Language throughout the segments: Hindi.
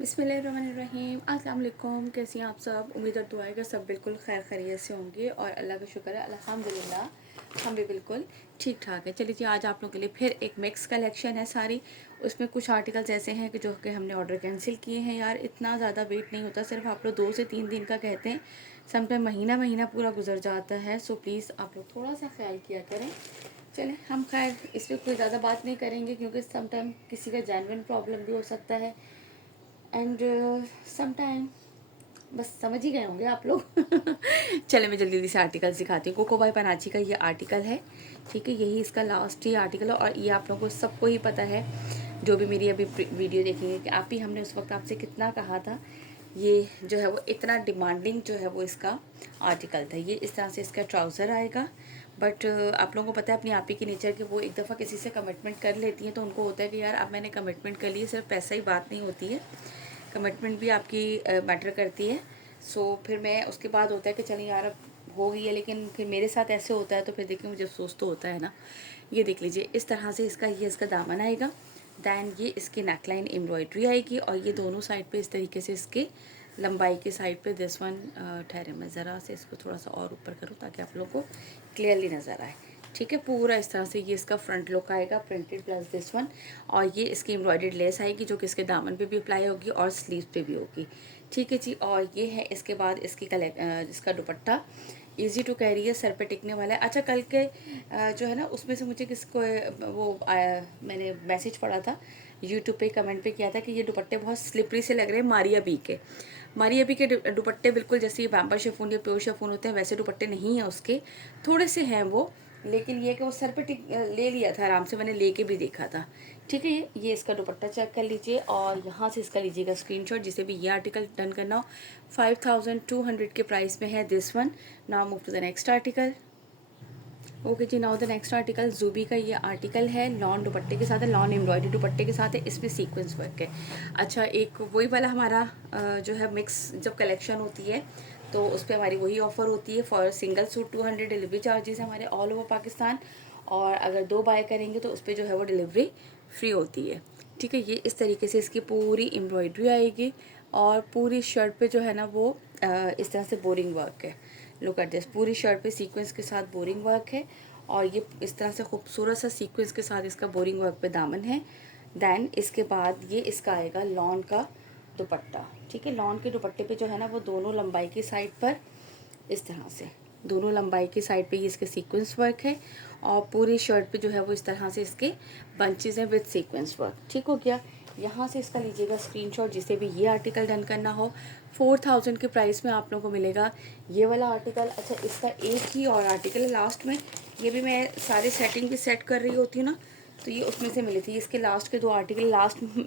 बिस्मिल्लाहिर्रहमानिर्रहीम। अस्सलाम वालेकुम। कैसी हैं आप सब? उम्मीद और दुआ है कि सब बिल्कुल खैर खैरियत से होंगे और अल्लाह का शुक्र है अल्हम्दुलिल्लाह हम भी बिल्कुल ठीक ठाक है। चलिए जी, आज आप लोगों के लिए फिर एक मिक्स कलेक्शन है सारी। उसमें कुछ आर्टिकल्स ऐसे हैं कि जो कि हमने ऑर्डर कैंसिल किए हैं। यार इतना ज़्यादा वेट नहीं होता, सिर्फ आप लोग 2 से 3 दिन का कहते हैं, समटाइम महीना महीना पूरा गुजर जाता है। सो प्लीज़ आप लोग थोड़ा सा ख्याल किया करें। चलें, हम खैर इस पर कोई ज़्यादा बात नहीं करेंगे क्योंकि समटाइम किसी का जेन्युइन प्रॉब्लम भी हो सकता है एंड समटाइम बस समझ ही गए होंगे आप लोग। चले, मैं जल्दी जल्दी से आर्टिकल दिखाती हूँ। कोको बाय पनाची का ये आर्टिकल है, ठीक है। यही इसका लास्ट ही आर्टिकल है और ये आप लोगों को सबको ही पता है जो भी मेरी अभी वीडियो देखेंगे कि आप ही हमने उस वक्त आपसे कितना कहा था। ये जो है वो इतना डिमांडिंग जो है वो इसका आर्टिकल था। ये इस तरह से इसका ट्राउज़र आएगा। बट आप लोगों को पता है अपनी आप ही की नेचर कि वो एक दफ़ा किसी से कमिटमेंट कर लेती हैं तो उनको होता है कि यार अब मैंने कमिटमेंट कर ली है, सिर्फ पैसा ही बात नहीं होती है, कमिटमेंट भी आपकी मैटर करती है। सो फिर मैं उसके बाद होता है कि चलिए यार अब हो गई है, लेकिन फिर मेरे साथ ऐसे होता है तो फिर देखिए मुझे अफसोस तो होता है ना। ये देख लीजिए, इस तरह से इसका दामन आएगा। दैन ये इसकी नेकलाइन एम्ब्रॉयड्री आएगी और ये दोनों साइड पे इस तरीके से इसके लंबाई के साइड पे दिस वन, ठहरे मैं ज़रा से इसको थोड़ा सा और ऊपर करूँ ताकि आप लोगों को क्लियरली नज़र आए। ठीक है, पूरा इस तरह से ये इसका फ्रंट लुक आएगा, प्रिंटेड प्लस दिस वन। और ये इसकी एम्ब्रॉयडर्ड लेस आएगी जो कि इसके दामन पे भी अप्लाई होगी और स्लीव पे भी होगी। ठीक है जी, और ये है इसके बाद इसकी इसका दुपट्टा इजी टू कैरी है, सर पे टिकने वाला है। अच्छा, कल के जो है ना उसमें से मुझे किसको वो मैंने मैसेज पढ़ा था यूट्यूब पे, कमेंट पे किया था कि ये दुपट्टे बहुत स्लिपरी से लग रहे हैं मारिया बी के दुपट्टे बिल्कुल जैसे ये बैम्बर शिफॉन या प्योर शिफॉन होते हैं वैसे दुपट्टे नहीं हैं उसके, थोड़े से हैं वो, लेकिन ये कि वो सर पे ले लिया था आराम से, मैंने लेके भी देखा था। ठीक है, ये इसका दुपट्टा चेक कर लीजिए और यहाँ से इसका लीजिएगा स्क्रीनशॉट जिसे भी ये आर्टिकल डन करना हो। 5200 के प्राइस में है this one. Now move to the next article. Okay जी, नाउ द नेक्स्ट आर्टिकल जूबी का ये आर्टिकल है, लॉन दुपट्टे के साथ है, लॉन एम्ब्रॉयडरी दुपट्टे के साथ है, इसमें सीक्वेंस वर्क है। अच्छा, एक वही वाला हमारा जो है मिक्स जब कलेक्शन होती है तो उस पर हमारी वही ऑफर होती है। For single suit 200 delivery charges है हमारे ऑल ओवर पाकिस्तान, और अगर 2 बाय करेंगे तो उस पर जो है वो डिलीवरी फ्री होती है। ठीक है, ये इस तरीके से इसकी पूरी एम्ब्रॉयडरी आएगी और पूरी शर्ट पे जो है ना वो इस तरह से बोरिंग वर्क है। लुक एट दिस, पूरी शर्ट पे सीक्वेंस के साथ बोरिंग वर्क है और ये इस तरह से खूबसूरत सा सीक्वेंस के साथ इसका बोरिंग वर्क पे दामन है। दैन इसके बाद ये इसका आएगा लॉन का दुपट्टा। ठीक है, लॉन के दुपट्टे पे जो है ना वो दोनों लंबाई की साइड पर इस तरह से, दोनों लंबाई की साइड पे ये इसके सीक्वेंस वर्क है और पूरी शर्ट पे जो है वो इस तरह से इसके बंचेस हैं विद सीक्वेंस वर्क। ठीक हो गया, यहाँ से इसका लीजिएगा स्क्रीनशॉट जिसे भी ये आर्टिकल डन करना हो। 4000 के प्राइस में आप लोगों को मिलेगा ये वाला आर्टिकल। अच्छा, इसका एक ही और आर्टिकल है लास्ट में, ये भी मैं सारे सेटिंग भी सेट कर रही होती हूँ ना तो ये उसमें से मिली थी। इसके लास्ट के 2 आर्टिकल,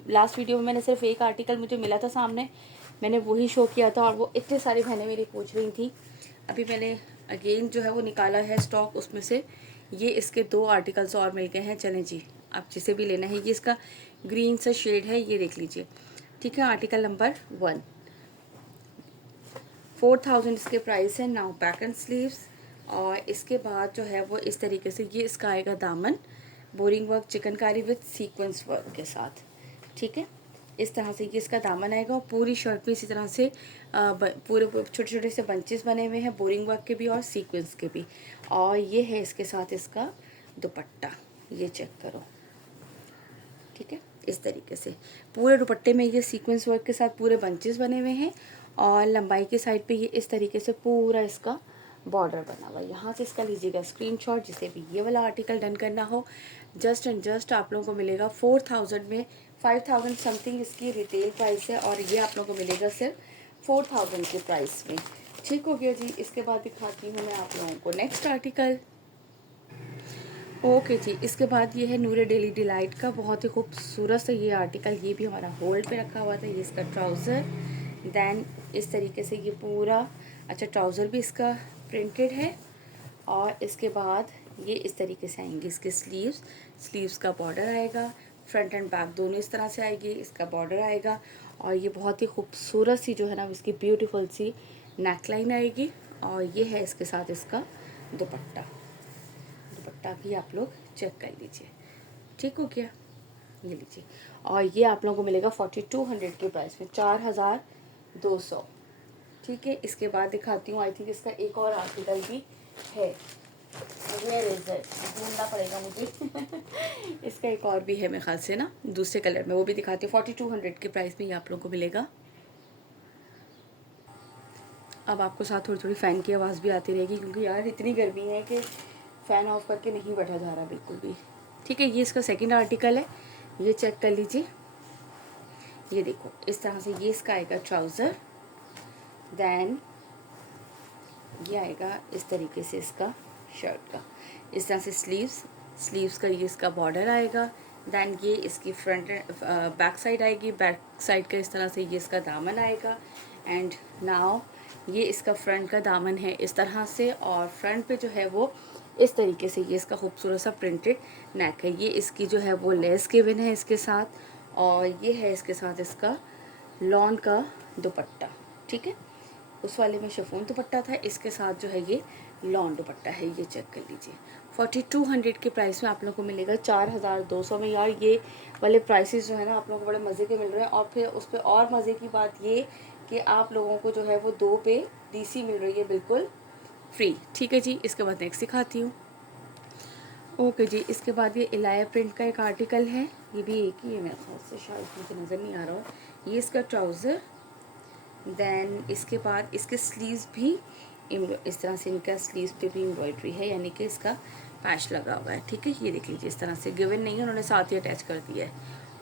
लास्ट वीडियो में मैंने सिर्फ एक आर्टिकल मुझे मिला था सामने, मैंने वही शो किया था और वो इतने सारी बहनें मेरी पूछ रही थी। अभी मैंने अगेन जो है वो निकाला है स्टॉक, उसमें से ये इसके 2 आर्टिकल्स और मिल गए हैं। चलें जी, आप जिसे भी लेना है, ये इसका ग्रीन सा शेड है, ये देख लीजिए। ठीक है, आर्टिकल नंबर 1, 4000 इसके प्राइस है। नाउ बैक एंड स्लीव्स, और इसके बाद जो है वो इस तरीके से ये इसका आएगा दामन, boring work chikankari with sequence work के साथ। ठीक है, इस तरह से ये इसका दामन आएगा और पूरी शर्ट में इसी तरह से पूरे छोटे छोटे से बंचेस बने हुए हैं, बोरिंग वर्क के भी और सीक्वेंस के भी। और ये है इसके साथ इसका दुपट्टा, ये चेक करो। ठीक है, इस तरीके से पूरे दुपट्टे में ये सीक्वेंस वर्क के साथ पूरे बंचेस बने हुए हैं और लंबाई के साइड पे ये इस तरीके से पूरा इसका बॉर्डर बना हुआ है। यहाँ से इसका लीजिएगा स्क्रीनशॉट जिसे भी ये वाला आर्टिकल डन करना हो। जस्ट एंड जस्ट आप लोगों को मिलेगा 4000 में। 5000 समथिंग इसकी रिटेल प्राइस है और ये आप लोगों को मिलेगा सिर्फ 4000 के प्राइस में। ठीक हो गया जी, इसके बाद दिखाती हूँ मैं आप लोगों को नेक्स्ट आर्टिकल। ओके जी, इसके बाद ये है नूरे डेली डिलाइट का बहुत ही खूबसूरत सा ये आर्टिकल, ये भी हमारा होल्ड पे रखा हुआ था। ये इसका ट्राउज़र, दैन इस तरीके से ये पूरा, अच्छा ट्राउज़र भी इसका प्रिंटेड है और इसके बाद ये इस तरीके से आएंगे इसके स्लीव्स का बॉर्डर आएगा, फ्रंट एंड बैक दोनों इस तरह से आएगी, इसका बॉर्डर आएगा और ये बहुत ही खूबसूरत सी जो है ना इसकी ब्यूटीफुल सी नेकलाइन आएगी और ये है इसके साथ इसका दुपट्टा भी आप लोग चेक कर लीजिए। ठीक हो गया, ये लीजिए। और ये आप लोगों को मिलेगा 4200 के प्राइस में, 4200। ठीक है, इसके बाद दिखाती हूँ, आई थिंक इसका एक और आर्टिकल भी है, वेयर इज इट, ढूंढना पड़ेगा मुझे इसका एक और भी है मेरे ख्याल से ना, दूसरे कलर में, वो भी दिखाती हूँ। 4200 के प्राइस में ये आप लोगों को मिलेगा। अब आपको साथ थोड़ी थोड़ी फ़ैन की आवाज़ भी आती रहेगी, क्योंकि यार इतनी गर्मी है कि फ़ैन ऑफ करके नहीं बैठा जा रहा बिल्कुल भी। ठीक है, ये इसका सेकंड आर्टिकल है, ये चेक कर लीजिए। ये देखो इस तरह से ये इसका आएगा ट्राउज़र, दैन ये आएगा इस तरीके से इसका शर्ट का, इस तरह से स्लीव्स का ये इसका बॉर्डर आएगा। दैन ये इसकी फ्रंट बैक साइड आएगी, बैक साइड का इस तरह से ये इसका दामन आएगा। एंड नाउ ये इसका फ्रंट का दामन है इस तरह से, और फ्रंट पे जो है वो इस तरीके से ये इसका खूबसूरत सा प्रिंटेड नेक है। ये इसकी जो है वो लेस गिवन है इसके साथ, और ये है इसके साथ इसका लॉन का दुपट्टा। ठीक है, उस वाले में शिफॉन दुपट्टा था, इसके साथ जो है ये लॉन दुपट्टा है। ये चेक कर लीजिए, 4200 के प्राइस में आप लोगों को मिलेगा 4200 में। यार ये वाले प्राइसेस जो है ना आप लोगों को बड़े मज़े के मिल रहे हैं। और फिर उस पर और मज़े की बात ये कि आप लोगों को जो है वो 2 पे DC मिल रही है बिल्कुल फ्री। ठीक है जी, इसके बाद नेक्स्ट दिखाती हूँ। ओके जी, इसके बाद ये इलाया प्रिंट का एक आर्टिकल है, ये भी एक ही है मेरे ख्याल से, शायद मुझे नज़र नहीं आ रहा हो। ये इसका ट्राउज़र, दैन इसके बाद इसके स्लीव्स भी इस तरह से, इनका स्लीव्स पे भी एम्ब्रॉयडरी है, यानी कि इसका पैच लगा हुआ है। ठीक है, ये देख लीजिए इस तरह से, गिवन नहीं है, उन्होंने साथ ही अटैच कर दिया है।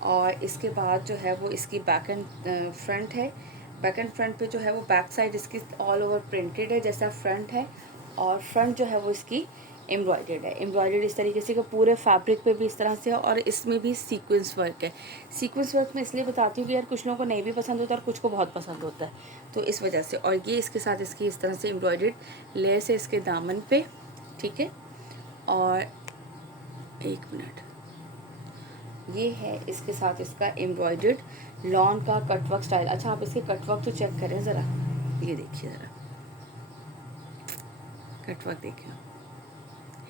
और इसके बाद जो है वो इसकी बैक एंड फ्रंट है। बैक एंड फ्रंट पे जो है वो बैक साइड इसकी ऑल ओवर प्रिंटेड है जैसा फ्रंट है, और फ्रंट जो है वो इसकी एम्ब्रॉयडर्ड है। एम्ब्रॉयडर्ड इस तरीके से कि पूरे फैब्रिक पे भी इस तरह से है, और इसमें भी सीक्वेंस वर्क है। सीक्वेंस वर्क मैं इसलिए बताती हूँ कि यार कुछ लोगों को नहीं भी पसंद होता और कुछ को बहुत पसंद होता है, तो इस वजह से। और ये इसके साथ इसकी इस तरह से एम्ब्रॉयडर्ड लेस है इसके दामन पे। ठीक है, और एक मिनट, ये है इसके साथ इसका एम्ब्रॉयडर्ड लॉन का कटवर्क स्टाइल। अच्छा, आप इसके कटवर्क तो चेक करें ज़रा, ये देखिए ज़रा कटवर्क देखिए,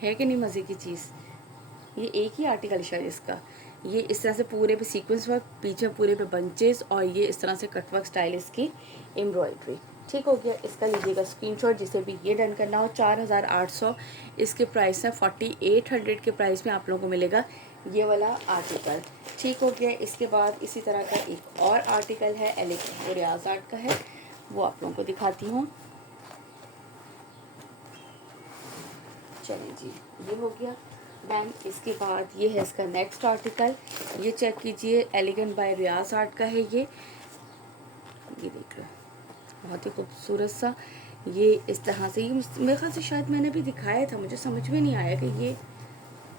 है कि नहीं मज़े की चीज़। ये एक ही आर्टिकल शायद इसका, ये इस तरह से पूरे पे सीक्वेंस वर्क, पीछे पूरे पे बंचेस, और ये इस तरह से कटवर्क स्टाइल इसकी एम्ब्रॉयडरी। ठीक हो गया, इसका लीजिएगा स्क्रीनशॉट, जिसे भी ये डन करना हो। 4800 इसके प्राइस है, 4800 के प्राइस में आप लोगों को मिलेगा ये वाला आर्टिकल। ठीक हो गया, इसके बाद इसी तरह का एक और आर्टिकल है, एलिगेंट वो रियाज आर्ट का है, वो आप लोगों को दिखाती हूँ। चलिए जी, ये हो गया। दैन इसके बाद ये है इसका नेक्स्ट आर्टिकल, ये चेक कीजिए, एलिगेंट बाय रियाज आर्ट का है ये देख लो, बहुत ही खूबसूरत सा। ये इस तरह से, ये मेरे ख्याल से शायद मैंने भी दिखाया था, मुझे समझ में नहीं आया कि ये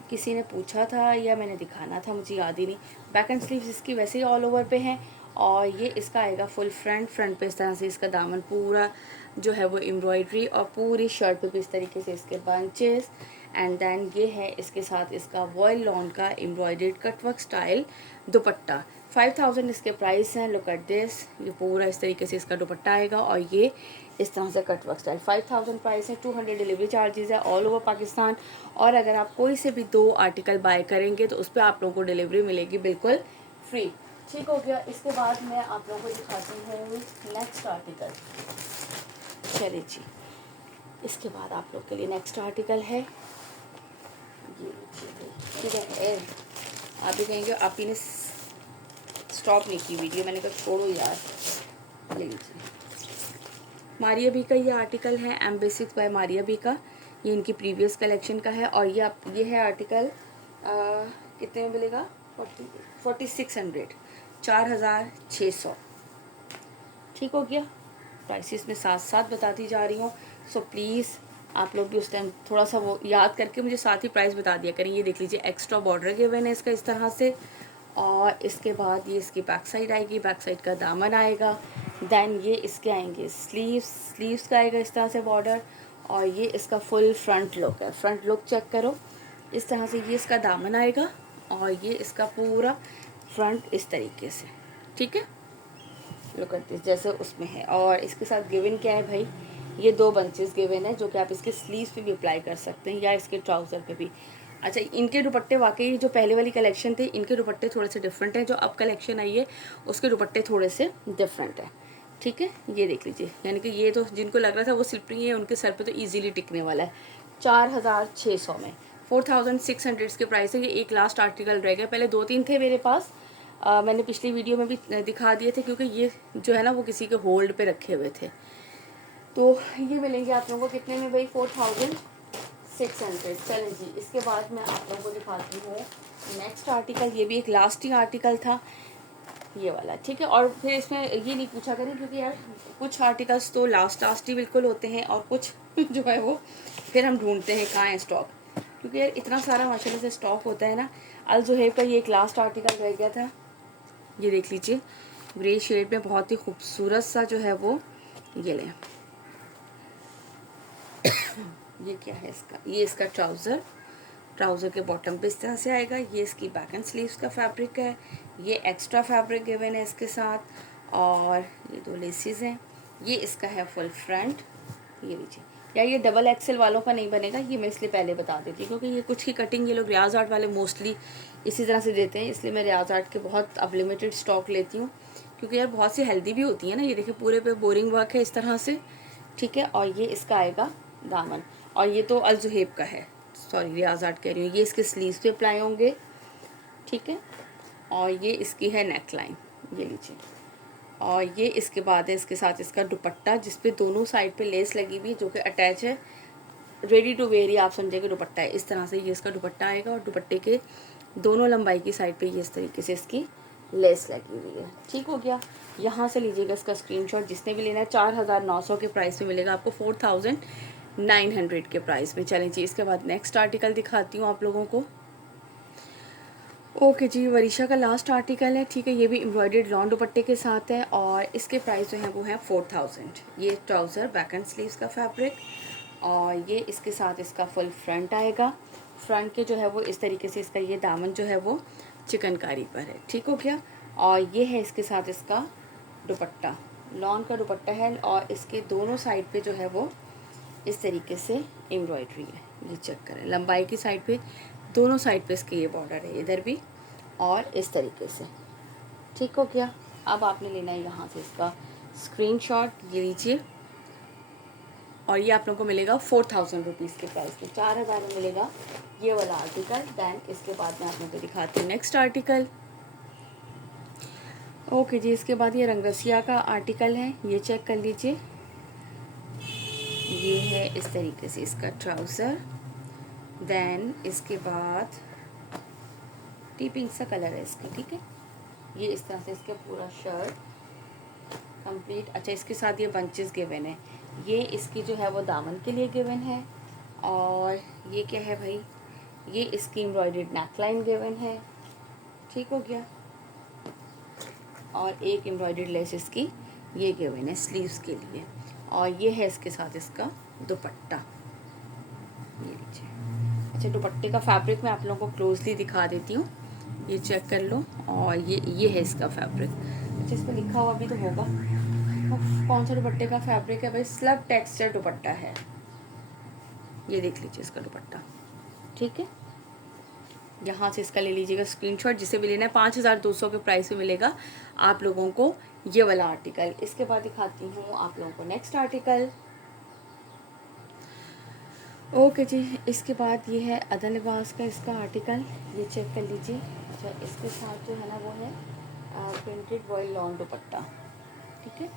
किसी ने पूछा था या मैंने दिखाना था, मुझे याद ही नहीं। बैक एंड स्लीव्स इसकी वैसे ही ऑल ओवर पे हैं, और ये इसका आएगा फुल फ्रंट पे इस तरह से इसका दामन पूरा जो है वो एम्ब्रॉयडरी, और पूरी शर्ट पे भी इस तरीके से इसके बंचेस। एंड देन ये है इसके साथ इसका वॉयल लॉन का एम्ब्रॉयडर्ड कटवर्क स्टाइल दुपट्टा। 5000 इसके प्राइस हैं। लुक एट दिस, ये पूरा इस तरीके से इसका दुपट्टा आएगा, और ये इस तरह से कटवर्क स्टाइल। 5000 प्राइस है, 200 डिलीवरी चार्जेस है ऑल ओवर पाकिस्तान। और अगर आप कोई से भी 2 आर्टिकल बाय करेंगे तो उस पर आप लोगों को डिलीवरी मिलेगी बिल्कुल फ्री। ठीक हो गया, इसके बाद मैं आप लोगों को दिखाती हूँ नेक्स्ट आर्टिकल। चलिए जी, इसके बाद आप लोग के लिए नेक्स्ट आर्टिकल है ये। ठीक है, आप भी कहेंगे आप ही ने स्टॉप नहीं की वीडियो, मैंने कहा छोड़ो यार। ले लीजिए, मारिया बी का ये आर्टिकल है, एम्बेसिक्स बाय मारिया बी का, ये इनकी प्रीवियस कलेक्शन का है। और ये है आर्टिकल कितने में मिलेगा, 4600, 4600। ठीक हो गया, प्राइसेस में साथ साथ बताती जा रही हूँ, सो प्लीज़ आप लोग भी उस टाइम थोड़ा सा वो याद करके मुझे साथ ही प्राइस बता दिया करें। ये देख लीजिए, एक्स्ट्रा बॉर्डर गिवन है इसका इस तरह से, और इसके बाद ये इसकी बैक साइड आएगी, बैक साइड का दामन आएगा। दैन ये इसके आएंगे स्लीव्स का आएगा इस तरह से बॉर्डर, और ये इसका फुल फ्रंट लुक है। फ्रंट लुक चेक करो, इस तरह से ये इसका दामन आएगा, और ये इसका पूरा फ्रंट इस तरीके से। ठीक है, लुक करते जैसे उसमें है। और इसके साथ गिवन क्या है भाई, ये 2 बंचेस गिवन है, जो कि आप इसके स्लीव्स पे भी अप्लाई कर सकते हैं या इसके ट्राउज़र पे भी। अच्छा, इनके दुपट्टे वाकई जो पहले वाली कलेक्शन थी, इनके दुपट्टे थोड़े से डिफरेंट हैं। जो अब कलेक्शन आई है उसके दुपट्टे थोड़े से डिफरेंट हैं। ठीक है, ये देख लीजिए, यानी कि ये तो जिनको लग रहा था वो स्लिपरी है, उनके सर पे तो इजीली टिकने वाला है। 4600 में, 4600 के प्राइस है। ये एक लास्ट आर्टिकल रह गया, पहले 2-3 थे मेरे पास। मैंने पिछली वीडियो में भी दिखा दिए थे, क्योंकि ये जो है ना वो किसी के होल्ड पे रखे हुए थे। तो ये मिलेंगे आप लोगों को कितने में भाई? 4600। चलें जी, इसके बाद मैं आप लोगों को दिखाती हूँ नेक्स्ट आर्टिकल। ये भी एक लास्ट ही आर्टिकल था ये वाला, ठीक है। और फिर इसमें ये नहीं पूछा करें, क्योंकि यार कुछ आर्टिकल्स तो लास्ट ही बिल्कुल होते हैं, और कुछ जो है वो फिर हम ढूंढते हैं कहाँ है स्टॉक, क्योंकि यार इतना सारा माशाल्लाह से स्टॉक होता है ना। अल जुहैब का ये एक लास्ट आर्टिकल रह गया था। ये देख लीजिए, ग्रे शेड में बहुत ही खूबसूरत सा जो है वो, ये लें। ये क्या है इसका? ये इसका ट्राउज़र के बॉटम पे इस तरह से आएगा। ये इसकी बैक एंड स्लीव्स का फैब्रिक है। ये एक्स्ट्रा फैब्रिक गिवन है इसके साथ, और ये 2 लेसेस हैं। ये इसका है फुल फ्रंट। ये लीजिए, या ये डबल एक्सेल वालों का नहीं बनेगा, ये मैं इसलिए पहले बता देती हूँ, क्योंकि ये कुछ की कटिंग ये लोग रियाज आर्ट वाले मोस्टली इसी तरह से देते हैं, इसलिए मैं रियाज आर्ट के बहुत अब लिमिटेड स्टॉक लेती हूँ, क्योंकि यार बहुत सी हेल्दी भी होती है ना। ये देखिए पूरे पे बोरिंग वर्क है इस तरह से, ठीक है। और ये इसका आएगा दामन, और ये तो अल जुहैब का है, सॉरी रियाज आर्ट कह रही हूँ। ये इसके स्लीव्स पे अप्लाई होंगे, ठीक है। और ये इसकी है नेक लाइन, ये लीजिए। और ये इसके बाद है इसके साथ इसका दुपट्टा, जिसपे दोनों साइड पे लेस लगी हुई, जो कि अटैच है, रेडी टू वेयर ही आप समझेंगे दुपट्टा है। इस तरह से ये इसका दुपट्टा आएगा, और दुपट्टे के दोनों लंबाई की साइड पे ये इस तरीके से इसकी लेस लगी हुई है। ठीक हो गया। यहाँ से लीजिएगा इसका स्क्रीनशॉट, जिसने भी लेना है। 4900 के प्राइस में मिलेगा आपको, 4900 के प्राइस में। चलें जी, इसके बाद नेक्स्ट आर्टिकल दिखाती हूँ आप लोगों को। ओके जी, वरीशा का लास्ट आर्टिकल है, ठीक है। ये भी एम्ब्रॉयडर्ड लॉन दुपट्टे के साथ है, और इसके प्राइस जो है वो है 4000। ये ट्राउज़र बैक एंड स्लीव्स का फैब्रिक, और ये इसके साथ इसका फुल फ्रंट आएगा। फ्रंट के जो है वो इस तरीके से इसका ये दामन जो है वो चिकनकारी पर है, ठीक हो गया। और ये है इसके साथ इसका दुपट्टा, लॉन का दुपट्टा है, और इसके दोनों साइड पे जो है वो इस तरीके से एम्ब्रॉयडरी है। ये चेक करें, लंबाई की साइड पे दोनों साइड पे इसके ये बॉर्डर है, इधर भी और इस तरीके से, ठीक हो गया। अब आपने लेना है यहाँ से इसका स्क्रीनशॉट, ये लीजिए। और ये आप लोगों को मिलेगा 4000 रुपीज़ के प्राइस में, 4000 में मिलेगा ये वाला आर्टिकल। दैन इसके बाद मैं आप लोगों को दिखाती हूँ नेक्स्ट आर्टिकल। ओके जी, इसके बाद ये रंगरसिया का आर्टिकल है, ये चेक कर लीजिए। ये है इस तरीके से इसका ट्राउज़र, दैन इसके बाद टी पिंक सा कलर है इसका, ठीक है। ये इस तरह से इसका पूरा शर्ट कंप्लीट। अच्छा, इसके साथ ये बंचेस गिवन है, ये इसकी जो है वो दामन के लिए गिवन है। और ये क्या है भाई? ये इसकी एम्ब्रॉयडर्ड नेकलाइन गिवन है, ठीक हो गया। और एक एम्ब्रॉयडर्ड लेस इसकी ये गिवन है स्लीव्स के लिए। और ये है इसके साथ इसका दुपट्टा, ये लीजिए। अच्छा, दुपट्टे का फैब्रिक मैं आप लोगों को क्लोजली दिखा देती हूँ, ये चेक कर लो। और ये है इसका फैब्रिक। अच्छा, इस पर लिखा हुआ भी तो होगा कौन सा दुपट्टे का फैब्रिक है भाई। स्लब टेक्सचर दुपट्टा है, ये देख लीजिए इसका दुपट्टा, ठीक है। यहाँ से इसका ले लीजिएगा स्क्रीनशॉट, जिसे भी लेना है। 5200 के प्राइस में मिलेगा आप लोगों को ये वाला आर्टिकल। इसके बाद दिखाती हूँ आप लोगों को नेक्स्ट आर्टिकल। ओके जी, इसके बाद ये है अदर लिबास का इसका आर्टिकल, ये चेक कर लीजिए। अच्छा, इसके साथ जो है ना वो है प्रिंटेड वॉयल लॉन दुपट्टा, ठीक है।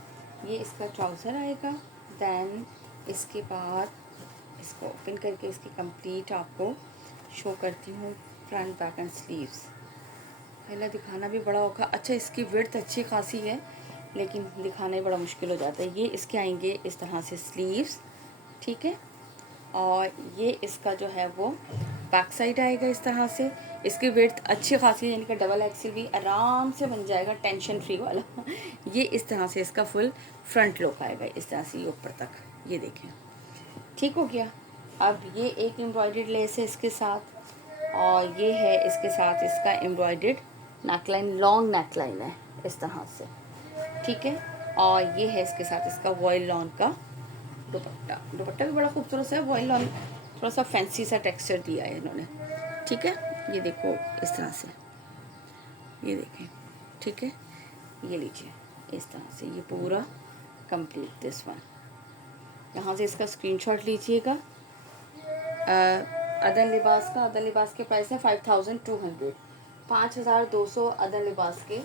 ये इसका ट्राउज़र आएगा। दैन इसके बाद इसको ओपन करके इसकी कंप्लीट आपको शो करती हूँ फ्रंट बैक एंड स्लीव्स। पहला दिखाना भी बड़ा होगा। अच्छा, इसकी विड्थ अच्छी खासी है, लेकिन दिखाना ही बड़ा मुश्किल हो जाता है। ये इसके आएंगे इस तरह से स्लीव्स, ठीक है। और ये इसका जो है वो बैक साइड आएगा इस तरह से। इसकी विड्थ अच्छी खासी है, यानी कि डबल एक्सेल भी आराम से बन जाएगा, टेंशन फ्री वाला। ये इस तरह से इसका फुल फ्रंट लुक आएगा, इस तरह से ये ऊपर तक, ये देखें, ठीक हो गया। अब ये एक एम्ब्रॉयडर्ड लेस है इसके साथ, और ये है इसके साथ इसका एम्ब्रॉयडर्ड नेकलाइन, लॉन्ग नेकलाइन है इस तरह से, ठीक है। और ये है इसके साथ इसका वॉयल लॉन का दुपट्टा भी बड़ा खूबसूरत है। वॉयल लॉन थोड़ा सा फैंसी सा टेक्सचर दिया है इन्होंने, ठीक है, ये देखो इस तरह से, ये देखें, ठीक है, ये लीजिए इस तरह से, ये पूरा कंप्लीट दिस वन। यहाँ से इसका स्क्रीनशॉट लीजिएगा। अदर लिबास का, अदर लिबास के प्राइस है 5200, 5200 अदर लिबास के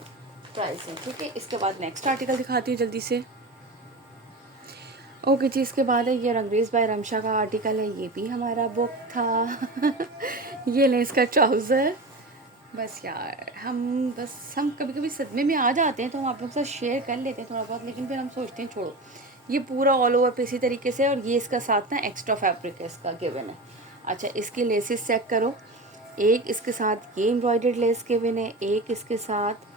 प्राइस है। ठीक है, इसके बाद नेक्स्ट आर्टिकल दिखाती हूँ जल्दी से। ओके जी, इसके बाद है ये रंगरेज बाय रमशा का आर्टिकल है, ये भी हमारा बुक था। ये लें इसका ट्राउज़र। बस यार हम कभी कभी सदमे में आ जाते हैं तो हम आप लोग के साथ शेयर कर लेते हैं थोड़ा बहुत, लेकिन फिर हम सोचते हैं छोड़ो। ये पूरा ऑल ओवर पे इसी तरीके से, और ये इसका साथ ना एक्स्ट्रा फैब्रिक है इसका गिवन है। अच्छा, इसकी लेसेस चेक करो, एक इसके साथ ये एम्ब्रॉयडर्ड लेस गिवन है, एक इसके साथ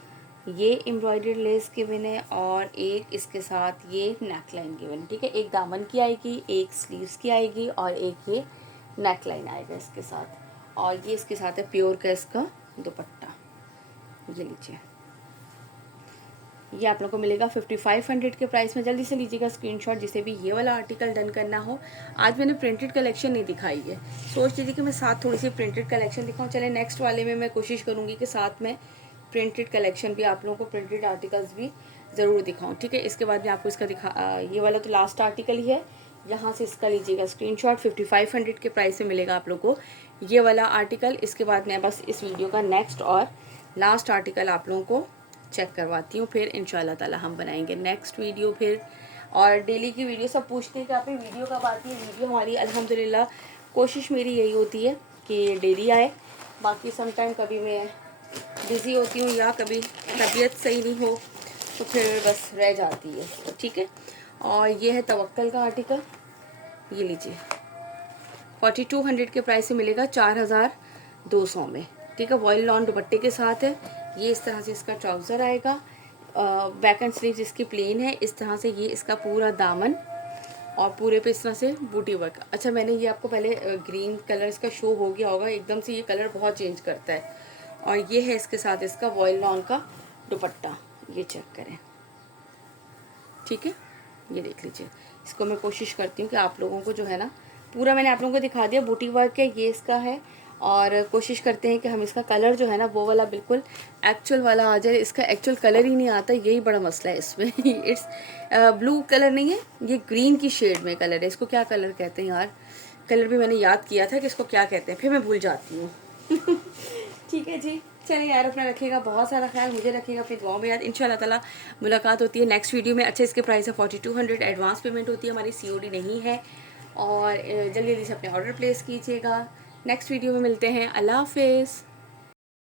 ये एम्ब्रॉयडर्ड लेस गिवन है, और एक इसके साथ ये नेकलाइन गिवन है। ठीक है, एक दामन की आएगी, एक स्लीव्स की आएगी, और एक ये नेकलाइन आएगा इसके साथ, और ये इसके साथ है प्योर का इसका दुपट्टा। ये लीजिए, ये आप लोगों को मिलेगा 5500 के प्राइस में। जल्दी से लीजिएगा स्क्रीनशॉट जिसे भी ये वाला आर्टिकल डन करना हो। आज मैंने प्रिंटेड कलेक्शन नहीं दिखाई है, सोच लीजिए कि मैं साथ थोड़ी सी प्रिंटेड कलेक्शन दिखाऊं। चले नेक्स्ट वाले में मैं कोशिश करूंगी कि साथ में प्रिंटेड कलेक्शन भी, आप लोगों को प्रिंटेड आर्टिकल्स भी ज़रूर दिखाऊं। ठीक है, इसके बाद मैं आपको इसका ये वाला तो लास्ट आर्टिकल ही है, यहाँ से इसका लीजिएगा स्क्रीनशॉट। 5500 के प्राइस से मिलेगा आप लोगों को ये वाला आर्टिकल। इसके बाद मैं बस इस वीडियो का नेक्स्ट और लास्ट आर्टिकल आप लोगों को चेक करवाती हूँ, फिर इंशाल्लाह ताला हम बनाएंगे नेक्स्ट वीडियो फिर। और डेली की वीडियो सब पूछते हैं कि आप वीडियो कब आती है। वीडियो हमारी अल्हम्दुलिल्लाह कोशिश मेरी यही होती है कि डेली आए। बाकी समटाइम कभी मैं बिज़ी होती हूँ या कभी तबीयत सही नहीं हो तो फिर बस रह जाती है। ठीक है, और ये है तवक्कल का आर्टिकल, ये लीजिए 4200 के प्राइस से मिलेगा 4200 में। ठीक है, वॉयल लॉन दुपट्टे के साथ है। ये इस तरह से इसका ट्राउज़र आएगा, बैक एंड स्लीव्स इसकी प्लेन है। इस तरह से ये इसका पूरा दामन, और पूरे पे इस तरह से बूटी वर्क। अच्छा, मैंने ये आपको पहले ग्रीन कलर इसका शो हो गया होगा, एकदम से ये कलर बहुत चेंज करता है। और ये है इसके साथ इसका वॉयल लॉन का दुपट्टा, ये चेक करें। ठीक है, ये देख लीजिए। इसको मैं कोशिश करती हूँ कि आप लोगों को जो है ना पूरा मैंने आप लोगों को दिखा दिया। बूटी वर्क है ये इसका है, और कोशिश करते हैं कि हम इसका कलर जो है ना वो वाला बिल्कुल एक्चुअल वाला आ जाए। इसका एक्चुअल कलर ही नहीं आता, यही बड़ा मसला है इसमें। इट्स ब्लू कलर नहीं है, ये ग्रीन की शेड में कलर है। इसको क्या कलर कहते हैं यार, कलर भी मैंने याद किया था कि इसको क्या कहते हैं, फिर मैं भूल जाती हूँ। ठीक है जी, चलिए यार, अपना रखिएगा बहुत सारा ख्याल, मुझे रखिएगा अपनी दुआओं में याद। इंशाल्लाह ताला मुलाकात होती है नेक्स्ट वीडियो में। अच्छा, इसके प्राइस है 4200, एडवांस पेमेंट होती है हमारी, COD नहीं है। और जल्दी जल्दी से अपने ऑर्डर प्लेस कीजिएगा। नेक्स्ट वीडियो में मिलते हैं, अल्लाह हाफिज़।